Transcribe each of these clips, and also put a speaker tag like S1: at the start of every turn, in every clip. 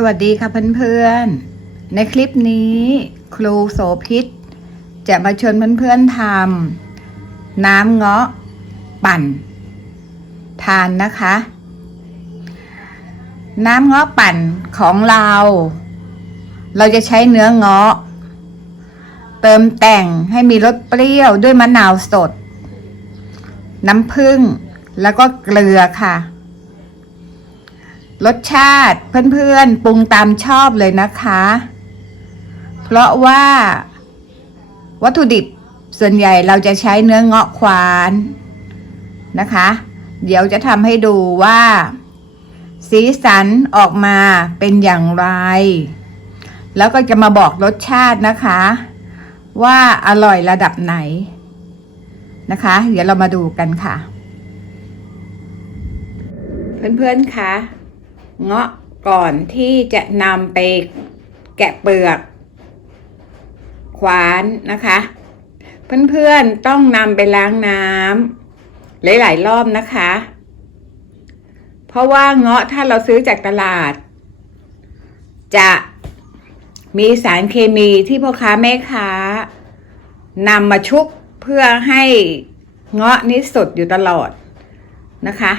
S1: สวัสดีค่ะเพื่อนๆ ในคลิปนี้ครูโสพิษ จะมาชวนเพื่อนๆทำน้ำเงาะปั่น ทานนะคะ น้ำเงาะปั่นของเรา เราจะใช้เนื้อเงาะ เติมแต่งให้มีรสเปรี้ยวด้วยมะนาวสด น้ำผึ้งแล้วก็เกลือค่ะ รสชาติเพื่อนๆปรุงตามชอบเลยนะคะ เพราะว่าวัตถุดิบส่วนใหญ่เราจะใช้เนื้อเงาะควานนะคะ เดี๋ยวจะทำให้ดูว่า สีสันออกมาเป็นอย่างไร แล้วก็จะมาบอกรสชาตินะคะ ว่าอร่อยระดับไหนนะคะ เดี๋ยวเรามาดูกันค่ะ เพื่อนๆคะ เงาะก่อนที่จะนำไปแกะเปลือก ขวานนะคะ เพื่อนๆต้องนำไปล้างน้ำหลายๆรอบนะคะ เพราะว่าเงาะถ้าเราซื้อจากตลาด จะมีสารเคมีที่พ่อค้าแม่ค้านำมาชุบเพื่อให้เงาะนี้สดอยู่ตลอดนะคะ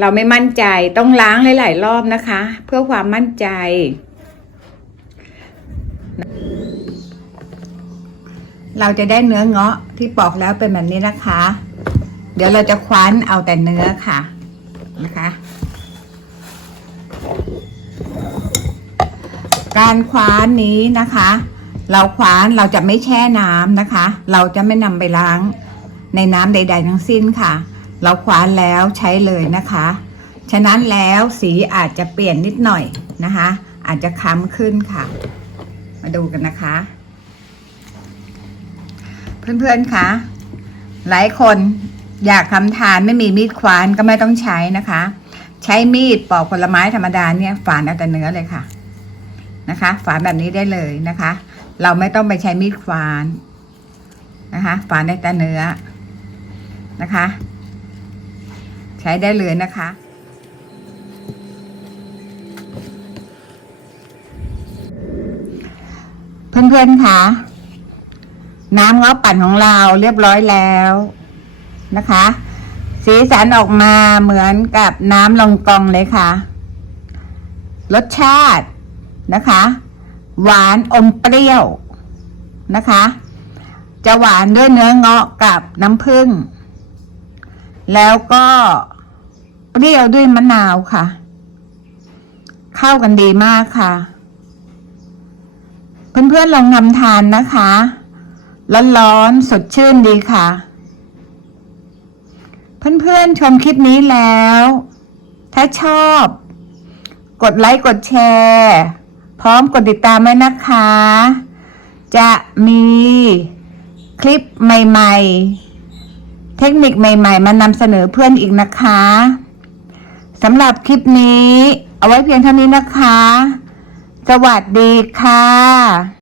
S1: เราไม่มั่นใจต้องล้างหลาย ๆ รอบนะคะ เพื่อความมั่นใจ เราจะได้เนื้อเงาะที่ปอกแล้วเป็นแบบนี้นะคะ เดี๋ยวเราจะคว้านเอาแต่เนื้อค่ะนะคะการคว้านนี้นะคะ เราคว้านเราจะไม่แช่น้ำนะคะ เราจะไม่นำไปล้างในน้ำใด ๆ ทั้งสิ้นค่ะ เราคว้านแล้วใช้เลยนะคะ ฉะนั้นแล้วสีอาจจะเปลี่ยนนิดหน่อยนะคะ อาจจะค้ำขึ้นค่ะ มาดูกันนะคะ เพื่อนๆคะหลายคนอยากทำทานไม่มีมีดคว้านก็ไม่ต้องใช้นะคะ ใช้มีดปอกผลไม้ธรรมดาเนี่ยฝานเอาแต่เนื้อเลยค่ะนะคะ ฝานแบบนี้ได้เลยนะคะ เราไม่ต้องไปใช้มีดคว้านนะคะ ฝานได้แต่เนื้อนะคะ ใช้ได้เลยนะคะ เพื่อนๆคะน้ำงาะปั่นของเราเรียบร้อยแล้วนะคะ สีสันออกมาเหมือนกับน้ำลองกองเลยค่ะ รสชาตินะคะ หวานอมเปรี้ยวนะคะ จะหวานด้วยเนื้อเงาะกับน้ำผึ้งแล้วก็ เปรี้ยวด้วยมะนาวค่ะ เข้ากันดีมากค่ะ เพื่อนๆลองนำทานนะคะร้อนๆสดชื่นดีค่ะ เพื่อนๆชมคลิปนี้แล้ว ถ้าชอบ กดไลค์กดแชร์ พร้อมกดติดตามไว้นะคะ จะมีคลิปใหม่ ๆ เทคนิคใหม่ ๆ มานำเสนอเพื่อนอีกนะคะ สำหรับคลิปนี้ เอาไว้เพียงเท่านี้นะคะ สวัสดีค่ะ